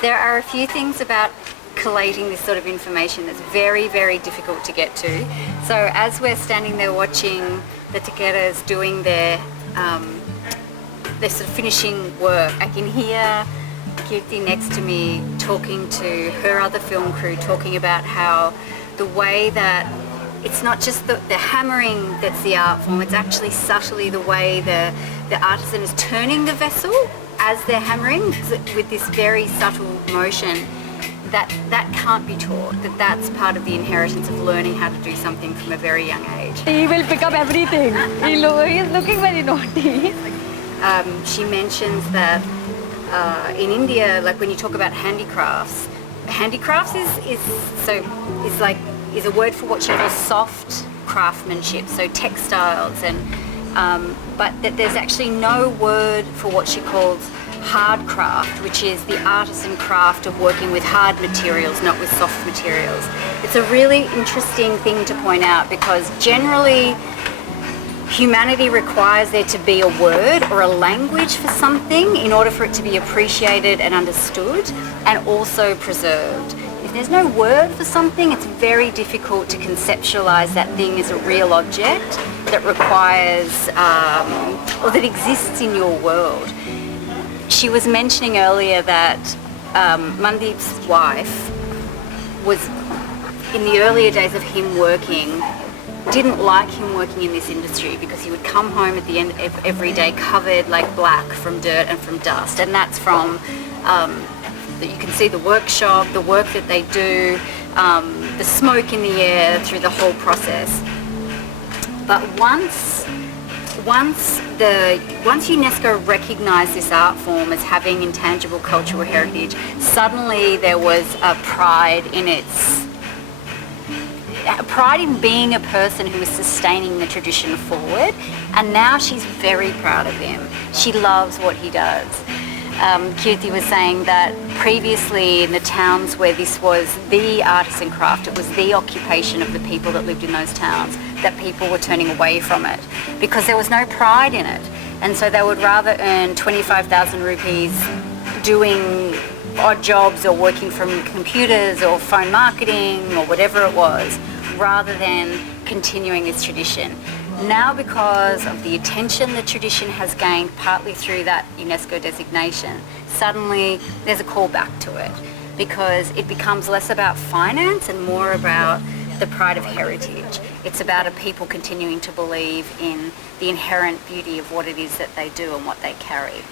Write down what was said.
There are a few things about collating this sort of information that's very, very difficult to get to. So as we're standing there watching the takeras doing their sort of finishing work, I can hear Kirti next to me talking to her other film crew, talking about how the way that it's not just the hammering that's the art form, it's actually subtly the way the artisan is turning the vessel as they're hammering with this very subtle motion that can't be taught, that's part of the inheritance of learning how to do something from a very young age. He will pick up everything. He is looking very naughty. She mentions that in India, like when you talk about handicrafts is a word for what she calls soft craftsmanship, so textiles, and but that there's actually no word for what she calls hard craft, which is the artisan craft of working with hard materials, not with soft materials. It's a really interesting thing to point out because generally humanity requires there to be a word or a language for something in order for it to be appreciated and understood and also preserved. If there's no word for something, it's very difficult to conceptualize that thing as a real object that requires or that exists in your world. She was mentioning earlier that Mandeep's wife was, in the earlier days of him working, didn't like him working in this industry because he would come home at the end of every day covered like black from dirt and from dust, and that's from you can see the workshop, the work that they do, the smoke in the air through the whole process. But once UNESCO recognised this art form as having intangible cultural heritage, suddenly there was a pride in being a person who was sustaining the tradition forward, and now she's very proud of him. She loves what he does. Kirti was saying that previously in the towns where this was the artisan craft, it was the occupation of the people that lived in those towns, that people were turning away from it because there was no pride in it. And so they would rather earn 25,000 rupees doing odd jobs or working from computers or phone marketing or whatever it was, rather than continuing this tradition. Now, because of the attention the tradition has gained, partly through that UNESCO designation, suddenly there's a call back to it because it becomes less about finance and more about the pride of heritage. It's about a people continuing to believe in the inherent beauty of what it is that they do and what they carry.